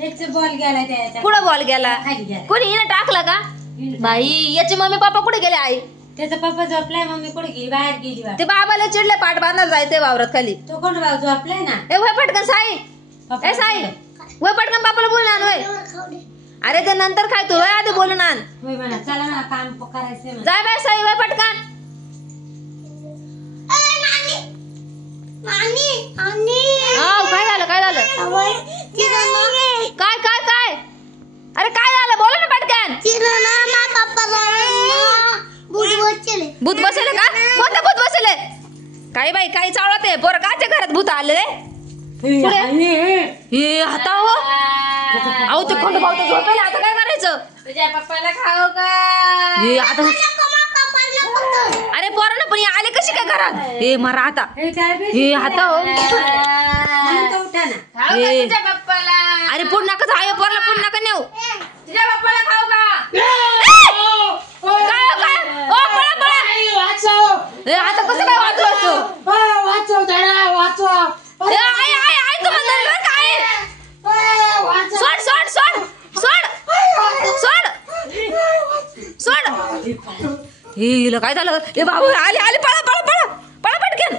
Ball गेला त्याच्या. कुठं बॉल गेला? खाली गेला. कोणी हिने टाकला का? बाई याचे मम्मी पप्पा कुठे गेले? आई त्याचा पप्पा झोपलाय, मम्मी कुठे गेली? बाहेर गेली ते बाबाला चिडले, पाठ बांधायला जायचंय वावरात खाली. तो कोण भाऊ झोपलाय ना. ए वय पटकन साई, ए साई वय पटकन बापाला बोलून आण वय. अरे ते नंतर खाय तू, वय आधी बोलून आण. होय म्हणा, चला ना काम करायचंय. जाय बाय साई, वय पटकन. काय झालं? काय झालं? काय काय काय? अरे काय झालं? बोला ना पटकन. भूत बसले का? कोणतं भूत बसले? काय बाई काही चावलं ते पोरं काच्या घरात भूत आले? हे आता हो अहो ते कोण भाऊ झोपेल, आता काय करायचं? तुझ्या पप्पाला खाऊ का? हे आता अरे पोरांना पण आले कशी काय घरात? हे मारा आता. हे आता हो उठा ना. तुझ्या पप्पाला. अरे पुढ नका जाय, पोराला पुढ नका नेऊ. तुझ्या पप्पाला खाऊ का? काय काय? ओ पळा पळा. आता कसं काय वाचवायचं? वाचव जरा, वाचव. आई आई आई तुम्हाला धरलं काय? सोड सोड सोड सोड सोड सोड. हे काय झालं? ए बाबू आले आले, पळा पळा पळा पळा पटकन.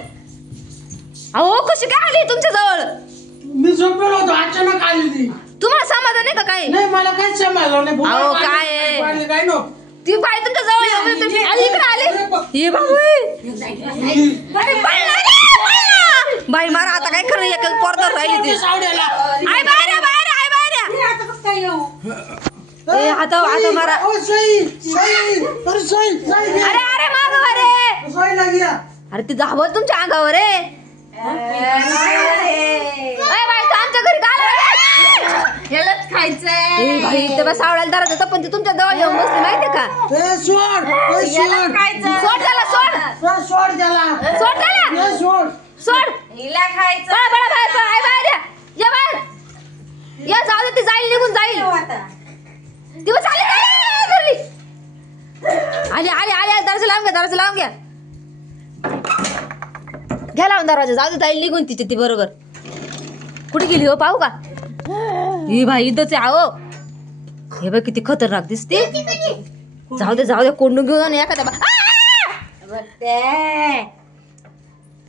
अहो कशी काय आली तुमच्या जवळ? मी झोपेलो होतो, अचानक आली ती. तुम्हाला समाधान नाही का काही? नाही मला काही समजलं नाही. अहो काय काय नो ती बाई तुमच्या जवळ इकडे आले. ये बाबू बाई मारा आता काय खरं, एक पोरतर राहिली ती. आय बाहेर बाहेर आय बाहेर. ए आता आता मारा. अरे अरे माग अरे अरे ती धावत तुमच्या अंगावर आहे. बाई तू आमच्या घरी हेलच खायचंय. बाई ते सावळ्याला दारात होतं, पण ती तुमच्या जवळ येऊन बसली माहितीये का? सोड त्याला सोड सोड त्याला सोड त्याला सोड सोड. हिला खायचं. बळा बळा बाहेर आय बाहेर या बाहेर या. जाऊ दे, ती जाईल निघून जाईल. दिवस आले आले आले आले. दरवाजा लावून घ्या, दरवाजा लावून घ्या. घ्या लावून दरवाजा. जाऊ दे, जाईल निघून तिची ती बरोबर. कुठे गेली हो पाहू का? ही बाई इथंच आहे. आहो हे बाई किती खतरनाक दिसते. जाऊ दे जाऊ दे, कोंडून घेऊन एखाद्या. बघते